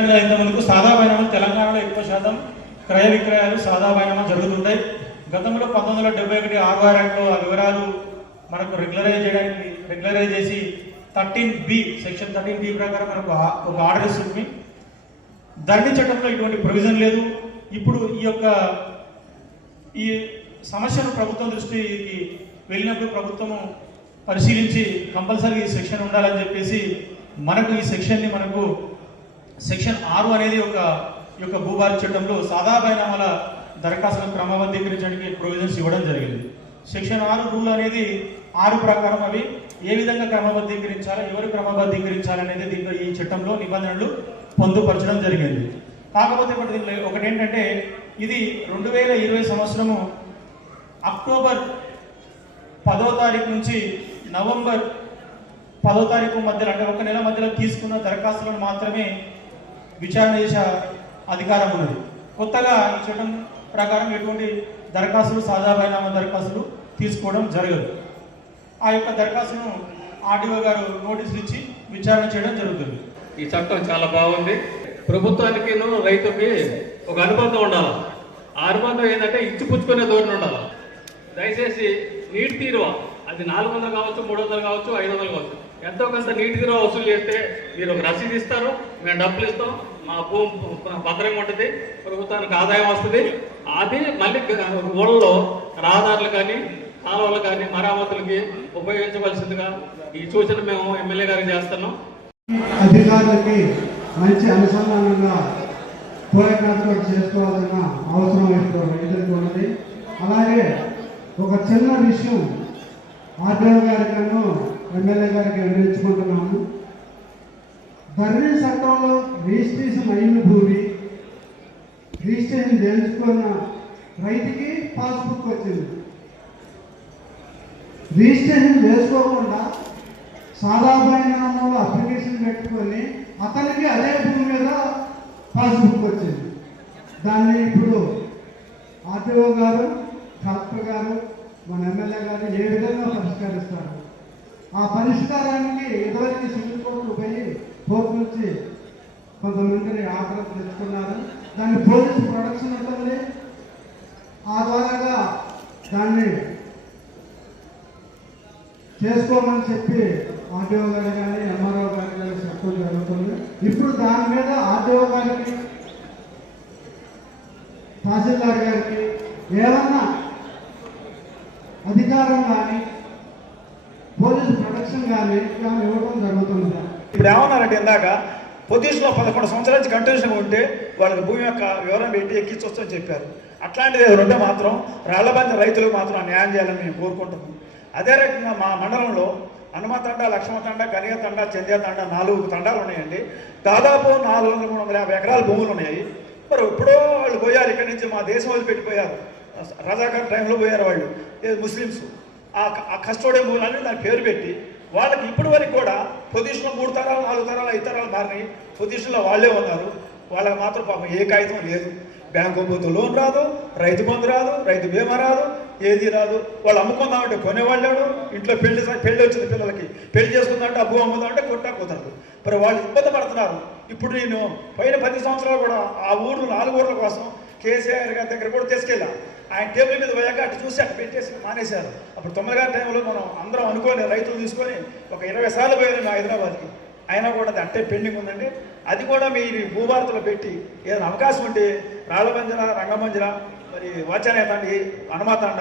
ఇంతమందుకు సాదా బైనామా తెలంగాణలో ఎక్కువ శాతం క్రయ విక్రయాలు సాదా బైనామా జరుగుతుంటాయి. గతంలో పంతొమ్మిది వందల డెబ్బై ఒకటి ఆర్ఓఆర్ యాక్ట్లో ఆ వివరాలు మనకు రెగ్యులరైజ్ చేయడానికి రెగ్యులరైజ్ చేసి thirteen B section thirteen B ప్రకారం మనకు ఒక ఆర్డర్ ఇస్తుంది. ధరణి చట్టంలో ఇటువంటి ప్రొవిజన్ లేదు. ఇప్పుడు ఈ యొక్క ఈ సమస్యను ప్రభుత్వం దృష్టికి వెళ్ళినప్పుడు ప్రభుత్వము పరిశీలించి కంపల్సరీ ఈ సెక్షన్ ఉండాలని చెప్పేసి మనకు ఈ సెక్షన్ని మనకు సెక్షన్ ఆరు అనేది ఒక యొక్క భూభారత చట్టంలో సాదా బైనామాల దరఖాస్తులను క్రమబద్ధీకరించడానికి ప్రొవిజన్స్ ఇవ్వడం జరిగింది. సెక్షన్ ఆరు రూల్ అనేది ఆరు ప్రకారం అవి ఏ విధంగా క్రమబద్ధీకరించాలి ఎవరు క్రమబద్ధీకరించాలి అనేది దీంట్లో ఈ చట్టంలో నిబంధనలు పొందుపరచడం జరిగింది. కాకపోతే ఇప్పుడు దీనిలో ఒకటి ఏంటంటే ఇది రెండు వేల ఇరవై సంవత్సరము అక్టోబర్ పదో తారీఖు నుంచి నవంబర్ పదో తారీఖు మధ్యలో అంటే ఒక నెల మధ్యలో తీసుకున్న దరఖాస్తులను మాత్రమే విచారణ చేసే అధికారం ఉన్నది. కొత్తగా ఈ చట్టం ప్రకారం ఎటువంటి దరఖాస్తులు సాదా బైనామా దరఖాస్తులు తీసుకోవడం జరగదు. ఆ యొక్క దరఖాస్తును ఆర్డీఓ గారు నోటీసులు ఇచ్చి విచారణ చేయడం జరుగుతుంది. ఈ చట్టం చాలా బాగుంది. ప్రభుత్వానికి రైతుకి ఒక అనుబంధం ఉండాలి? ఆ అనుబంధం ఏంటంటే ఇచ్చి పుచ్చుకునే ధోరణి ఉండాలి? దయచేసి నీటి తీరువ అది నాలుగు వందలు కావచ్చు మూడు వందలు కావచ్చు ఐదు వందలు కావచ్చు. ఎంతో కొంత నీటి తీరువ వసూలు చేస్తే మీరు ఒక రసీదు ఇస్తారు మేము డబ్బులు ఇస్తాం మా భూమి భద్రంగా ఉంటుంది ప్రభుత్వానికి ఆదాయం వస్తుంది. అది మళ్ళీ ఊళ్ళో రహదారులు కానీ కాలువలు కానీ మరామతులకి ఉపయోగించవలసిందిగా ఈ సూచన మేము ఎమ్మెల్యే గారికి చేస్తున్నాం. అధికారులకి మంచి అనుసంధానంగా పోరాటం చేసుకోవాలన్న అవసరం ఇప్పుడు రైతులకు ఉన్నది. అలాగే ఒక చిన్న విషయం ఆర్డీఓ గారికను ఎమ్మెల్యే గారికి వినియోగించుకుంటున్నాము ధరణి చట్టంలో రిజిస్ట్రేషన్ అయిన భూమి రిజిస్ట్రేషన్ చేయించుకున్న రైతుకి పాస్బుక్ వచ్చింది. రిజిస్ట్రేషన్ చేసుకోకుండా సాదాపరిణామంలో అప్లికేషన్ పెట్టుకొని అతనికి అదే భూమి మీద పాస్బుక్ వచ్చింది. దాన్ని ఇప్పుడు ఆర్టీఓ గారు కలెక్టర్ గారు మన ఎమ్మెల్యే గారు ఏ విధంగా పరిష్కరిస్తారు? ఆ పరిష్కారానికి ఇదివరకు సివిల్ కోర్టుకు పోయి కోర్టు నుంచి కొంతమందిని ఆర్డర్ తెచ్చుకున్నారు. దాన్ని పోలీస్ ప్రొడక్షన్ ఉంటుంది ఆ ద్వారాగా దాన్ని చేసుకోమని చెప్పి ఆర్టీఓ గారు కానీ ఎంఆర్ఓ గారు కానీ చెప్పడం జరుగుతుంది. ఇప్పుడు దాని మీద ఆర్టీఓ గారికి తహసీల్దార్ గారికి ఏమన్నా అధికారం కానీ పోలీసు ప్రొటెక్షన్ కానీ ఇవ్వడం జరుగుతుంది. ఇప్పుడు ఏమన్నారంటే ఇందాక పొజిషన్లో పదకొండు సంవత్సరాల నుంచి కంటిన్యూషన్ ఉంటే వాళ్ళకి భూమి యొక్క వివరం పెట్టి ఎక్కించొచ్చని చెప్పారు. అట్లాంటిది ఉంటే మాత్రం రాళ్ళబంద రైతులకు మాత్రం న్యాయం చేయాలని మేము కోరుకుంటున్నాం. అదే రకంగా మా మండలంలో హనుమ తండ లక్ష్మ తండ కనియ తండ చంద్య తండ నాలుగు తండాలు ఉన్నాయండి. దాదాపు నాలుగు వందల మూడు వందల యాభై ఎకరాల భూములు ఉన్నాయి. మరి ఎప్పుడో వాళ్ళు పోయారు ఇక్కడి నుంచి మా దేశం వదిలిపెట్టిపోయారు. రజాకార్ టైంలో పోయారు వాళ్ళు ముస్లిమ్స్. ఆ కస్టోడియం భూములు అని దాని పేరు పెట్టి వాళ్ళకి ఇప్పటి వరకు కూడా పొజిషన్లో మూడు తరాలు నాలుగు తరాలు ఐదు తరాలు మారినాయి. పొజిషన్లో వాళ్ళే ఉన్నారు. వాళ్ళకి మాత్రం పాపం ఏ కాగితం లేదు. బ్యాంకు పోతే లోన్ రాదు రైతు బంధు రాదు రైతు బీమా రాదు ఏది రాదు. వాళ్ళు అమ్ముకుందామంటే కొనేవాళ్ళు ఇంట్లో పెళ్ళి పెళ్ళి వచ్చింది పిల్లలకి. పెళ్ళి చేసుకుందామంటే అబ్బు అమ్ముదామంటే కొట్టా కుదరదు మరి వాళ్ళు ఇబ్బంది పడుతున్నారు. ఇప్పుడు నేను పైన పది సంవత్సరాలు కూడా ఆ ఊర్లు నాలుగు ఊర్ల కోసం కేసీఆర్ గారి దగ్గర కూడా తీసుకెళ్ళా. ఆయన టేబుల్ మీద పోయాక అటు చూసి అటు పెట్టేసి మానేశారు. అప్పుడు తొమ్మిది టైంలో మనం అందరం అనుకోని రైతులు తీసుకొని ఒక ఇరవై సార్లు పోయాను మా హైదరాబాద్కి. అయినా కూడా అది అట్టే పెండింగ్ ఉందండి. అది కూడా మీరు భూభారతలో పెట్టి ఏదైనా అవకాశం ఉంటే రాళ్ళబంజర రంగమంజన మరి వాచానేతండి హనుమాతండ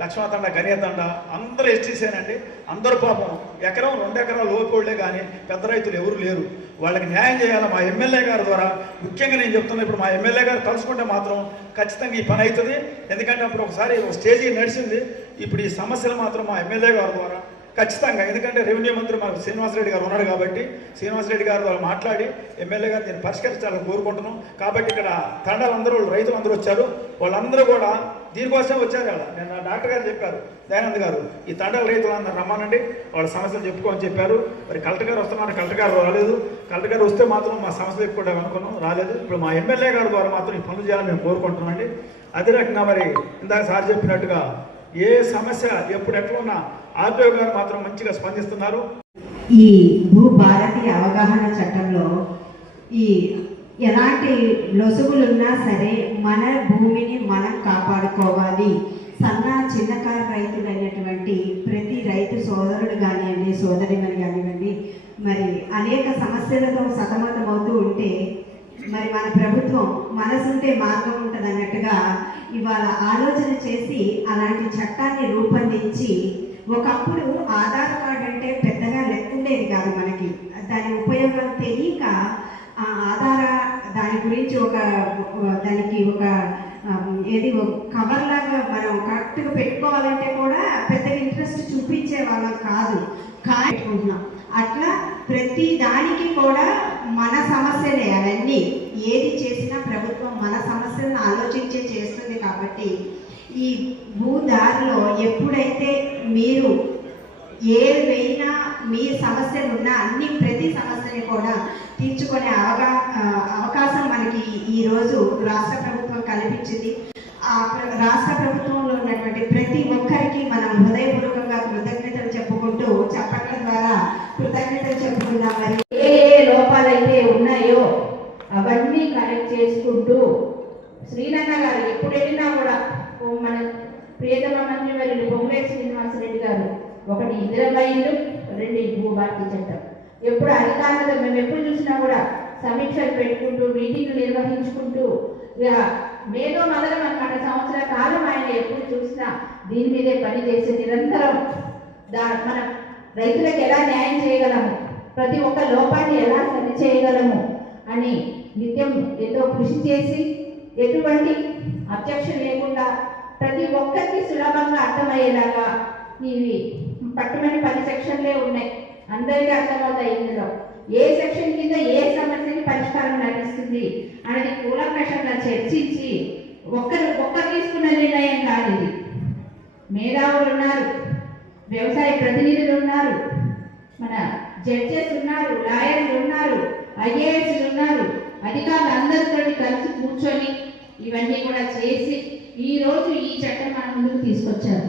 లక్ష్మణతండ గనియతండ అందరూ ఎస్టీసేనండి. అందరూ పాపం ఎకరం రెండు ఎకరాలు లోపోళ్ళే కానీ పెద్ద రైతులు ఎవరు లేరు. వాళ్ళకి న్యాయం చేయాలి మా ఎమ్మెల్యే గారి ద్వారా. ముఖ్యంగా నేను చెప్తున్నా ఇప్పుడు మా ఎమ్మెల్యే గారు కలుసుకుంటే మాత్రం ఖచ్చితంగా ఈ పని అవుతుంది. ఎందుకంటే అప్పుడు ఒకసారి ఒక స్టేజీ నడిచింది. ఇప్పుడు ఈ సమస్యలు మాత్రం మా ఎమ్మెల్యే గారి ద్వారా ఖచ్చితంగా. ఎందుకంటే రెవెన్యూ మంత్రి మాకు శ్రీనివాసరెడ్డి గారు ఉన్నాడు కాబట్టి శ్రీనివాసరెడ్డి గారు వాళ్ళు మాట్లాడి ఎమ్మెల్యే గారు దీన్ని పరిష్కరించాలని కోరుకుంటున్నాం. కాబట్టి ఇక్కడ తండాలందరూ రైతులు అందరూ వచ్చారు. వాళ్ళందరూ కూడా దీనికోసం వచ్చారు కదా నేను డాక్టర్ గారు చెప్పారు దయానంద్ గారు ఈ తండ్రి రైతులు అందరూ రమ్మానండి వాళ్ళ సమస్యలు చెప్పుకోమని చెప్పారు. మరి కలెక్టర్ గారు వస్తున్నారు కలెక్టర్ గారు రాలేదు. కలెక్టర్ గారు వస్తే మాత్రం మా సమస్యలు ఎక్కువ అనుకున్నాం రాలేదు. ఇప్పుడు మా ఎమ్మెల్యే గారి ద్వారా మాత్రం ఈ పనులు చేయాలని మేము కోరుకుంటున్నామండి. అదే రకంగా మరి ఇందాక సార్ చెప్పినట్టుగా ఏ సమస్య ఎప్పుడు ఎట్లా ఉన్నా ఆర్టీఓ గారు మాత్రం మంచిగా స్పందిస్తున్నారు. ఈ భూ భారతీయ అవగాహన చట్టంలో ఈ ఎలాంటి లొసుగులున్నా సరే మన భూమిని మనం కాపాడుకోవాలి. సన్న చిన్నకారు రైతులైనటువంటి ప్రతి రైతు సోదరుడు కానివ్వండి సోదరిమని కానివ్వండి మరి అనేక సమస్యలతో సతమతమవుతూ ఉంటే మరి మన ప్రభుత్వం మనసుంటే మార్గం ఉంటుంది అన్నట్టుగా ఇవాళ ఆలోచన చేసి అలాంటి చట్టాన్ని రూపొందించి ఒకప్పుడు ఆధార్ కార్డు అంటే పెద్దగా లెక్కుండేది కాదు మనకి దాని ఉపయోగం తెలియక ఆ ఆధార దాని గురించి ఒక దానికి ఒక ఆమ్, ఒక కవర్ లాగా మనం కరెక్ట్గా పెట్టుకోవాలంటే కూడా పెద్ద ఇంట్రెస్ట్ చూపించే వాళ్ళం కాదు. కాకుంటున్నాం అట్లా ప్రతి దానికి కూడా మన సమస్యలే అవన్నీ. ఏది చేసినా ప్రభుత్వం మన సమస్యలను ఆలోచించే చేస్తుంది కాబట్టి ఈ భూదారిలో ఎప్పుడైతే మీరు ఏ వేయినా మీ సమస్యలు ఉన్నా అన్ని ప్రతి సమస్యని కూడా తీర్చుకునే అవగా అవకాశం మనకి ఈరోజు రాష్ట్ర ప్రభుత్వం కల్పించింది ఆ ప్ర- రాష్ట్ర ప్రభుత్వంలో ఉన్నటువంటి ప్రతి ఒక్కరికి మనం హృదయపూర్వకంగా కృతజ్ఞతలు చెప్పుకుంటూ చెప్పట్ల ద్వారా కృతజ్ఞతలు చెప్పుకున్నాం మరి. ఏ ఏ లోపాలైతే ఉన్నాయో అవన్నీ కరెక్ట్ చేసుకుంటూ శ్రీరంగ గారు ఎప్పుడు వెళ్ళినా కూడా ఓ మన ప్రియతమ మంత్రి వారి బొమ్మలేటి శ్రీనివాసరెడ్డి గారు ఒకటి ఇందిరమ్మ ఇల్లు రెండు భూభారతి చట్టం. ఎప్పుడు అధికారులతో మేము ఎప్పుడు చూసినా కూడా సమీక్షలు పెట్టుకుంటూ మీటింగ్లు నిర్వహించుకుంటూ ఇక మేలో మొదలు అనమాట సంవత్సర కాలం ఆయన ఎప్పుడు చూసినా దీని మీదే పని చేసి నిరంతరం దా మన రైతులకు ఎలా న్యాయం చేయగలము? ప్రతి ఒక్క లోపాన్ని ఎలా సరి చేయగలము? అని నిత్యం ఎంతో కృషి చేసి ఎటువంటి అబ్జెక్షన్ లేకుండా ప్రతి ఒక్కరికి సులభంగా అర్థమయ్యేలాగా ఇవి పట్టుమని పది సెక్షన్లే ఉన్నాయి. అందరికీ అర్థమవుతాయి ఇందులో. ఏ సెక్షన్ కింద ఏ సమస్య పరిష్కారం లభిస్తుంది అనేది కూలంకషంగా చర్చించి ఒక్కరు ఒక్కరు తీసుకున్న నిర్ణయం కాదు ఇది. మేధావులు ఉన్నారు వ్యవసాయ ప్రతినిధులు ఉన్నారు మన జడ్జెస్ ఉన్నారు లాయర్లు ఉన్నారు ఐఏఎస్లు ఉన్నారు అధికారులు అందరితో కలిసి కూర్చొని ఇవన్నీ కూడా చేసి ఈ రోజు ఈ చట్టం మన ముందుకు తీసుకొచ్చారు.